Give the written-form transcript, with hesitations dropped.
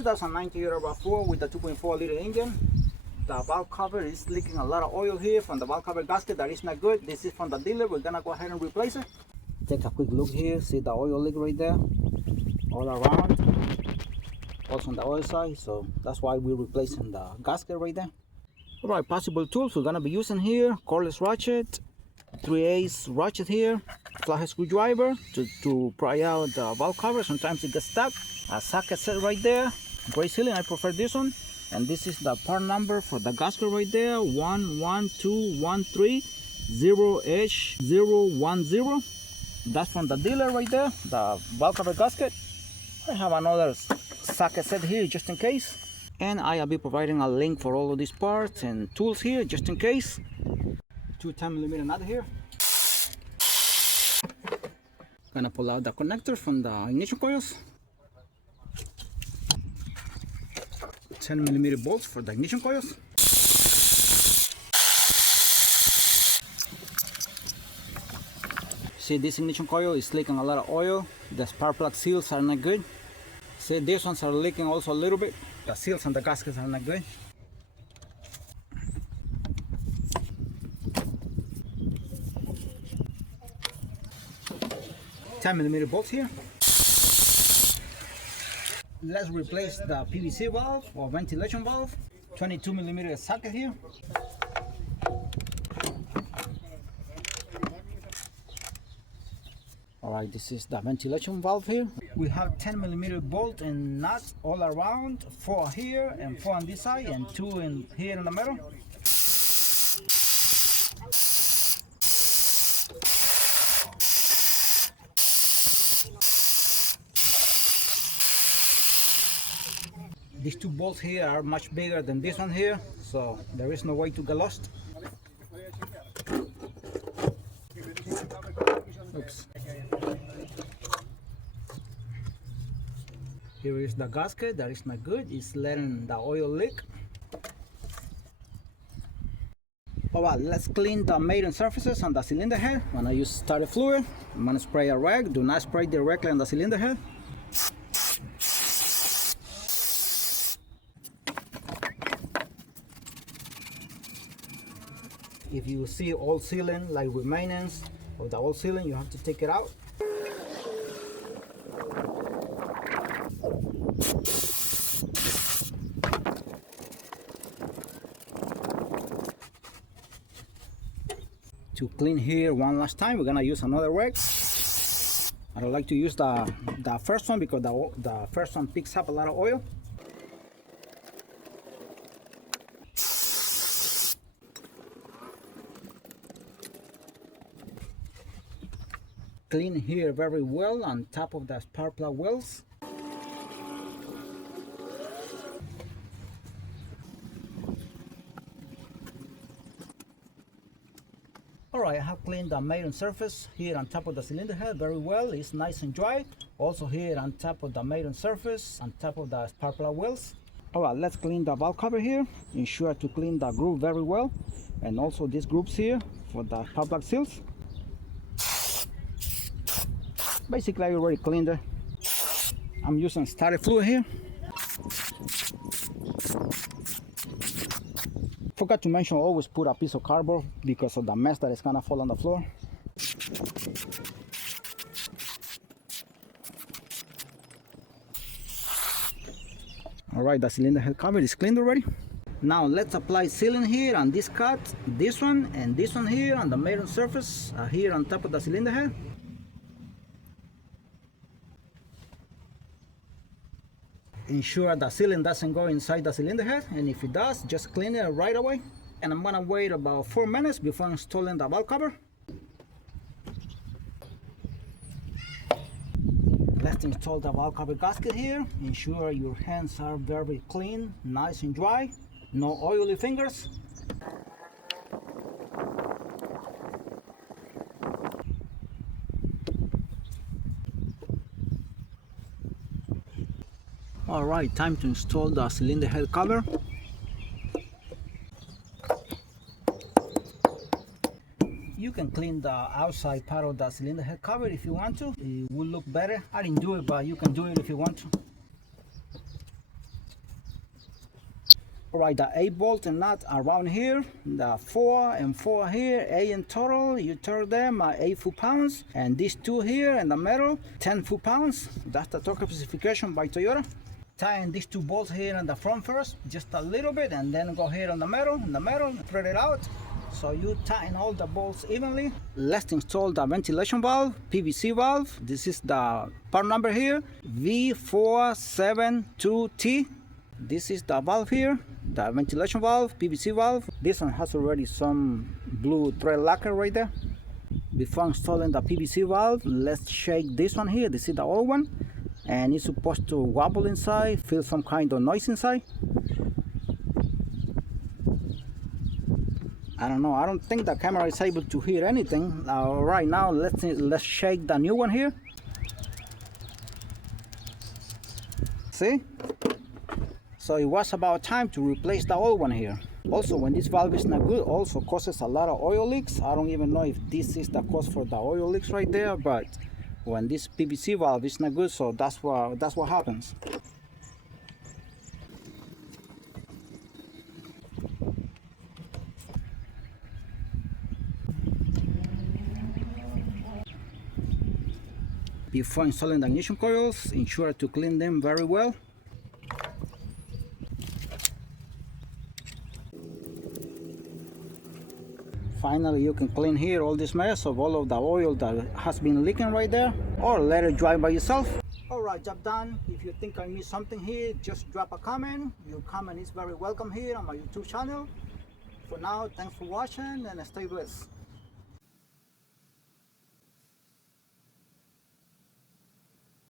2009 Toyota RAV4 with the 2.4 liter engine. The valve cover is leaking a lot of oil here from the valve cover gasket. That is not good. This is from the dealer. We're gonna go ahead and replace it. Take a quick look here. See the oil leak right there, all around, also on the other side. So that's why we're replacing the gasket right there. All right, possible tools we're gonna be using here: cordless ratchet, 3/8 ratchet here, flathead screwdriver to pry out the valve cover. Sometimes it gets stuck. A socket set right there, gray sealing. I prefer this one. And this is the part number for the gasket right there, 112130H010. That's from the dealer right there, the valve cover gasket. I have another socket set here just in case. And I'll be providing a link for all of these parts and tools here just in case. 2 10mm nut here. Gonna pull out the connector from the ignition coils. 10mm bolts for the ignition coils. See, this ignition coil is leaking a lot of oil. The spark plug seals are not good. See, these ones are leaking also a little bit. The seals on the gaskets are not good. $10mm bolts here. Let's replace the PVC valve or ventilation valve. 22mm socket here. Alright, this is the ventilation valve here. We have 10mm bolt and nuts all around, 4 here and 4 on this side and 2 in here in the middle. These 2 bolts here are much bigger than this one here, so there is no way to get lost. Oops. Here is the gasket. That is not good. It's letting the oil leak. Alright, let's clean the maiden surfaces on the cylinder head. When I use starter fluid, I'm gonna spray a rag. Do not spray directly on the cylinder head. If you see old sealing, like with maintenance of the old sealing, you have to take it out. To clean here one last time, we're gonna use another rag. I don't like to use the first one because the first one picks up a lot of oil. Clean here very well on top of the spark plug wells. Alright, I have cleaned the maiden surface here on top of the cylinder head very well. It's nice and dry. Also here on top of the maiden surface, on top of the spark plug wells. Alright, let's clean the valve cover here. Ensure to clean the groove very well. And also these grooves here for the spark plug seals. Basically, I already cleaned it. I'm using starter fluid here. Forgot to mention, always put a piece of cardboard because of the mess that is gonna fall on the floor. Alright, the cylinder head cover is cleaned already. Now let's apply sealing here on this cut, this one, and this one here on the maiden surface, here on top of the cylinder head. Ensure the sealing doesn't go inside the cylinder head, and if it does, just clean it right away. And I'm gonna wait about 4 minutes before installing the valve cover. Let's install the valve cover gasket here. Ensure your hands are very clean, nice and dry, no oily fingers. Alright, time to install the cylinder head cover. You can clean the outside part of the cylinder head cover if you want to. It will look better. I didn't do it, but you can do it if you want to. Alright, the 8 bolt and nut around here, the 4 and 4 here, 8 in total. You turn them 8 foot-pounds, and these 2 here in the middle, 10 foot-pounds. That's the torque specification by Toyota. Tighten these 2 bolts here in the front first, just a little bit, and then go here in the middle, spread it out. So you tighten all the bolts evenly. Let's install the ventilation valve, PVC valve. This is the part number here, V472T. This is the valve here, the ventilation valve, PVC valve. This one has already some blue thread lacquer right there. Before installing the PVC valve, let's shake this one here. This is the old one, and it's supposed to wobble inside, feel some kind of noise inside. I don't know, I don't think the camera is able to hear anything. Right now, let's shake the new one here. See? So it was about time to replace the old one here. Also, when this valve is not good, also causes a lot of oil leaks. I don't even know if this is the cause for the oil leaks right there, but when this PVC valve is not good, so that's what happens. Before installing the ignition coils, ensure to clean them very well. Finally, you can clean here all this mess of all of the oil that has been leaking right there, or let it dry by yourself. Alright, job done. If you think I missed something here, just drop a comment. Your comment is very welcome here on my YouTube channel. For now, thanks for watching and stay blessed.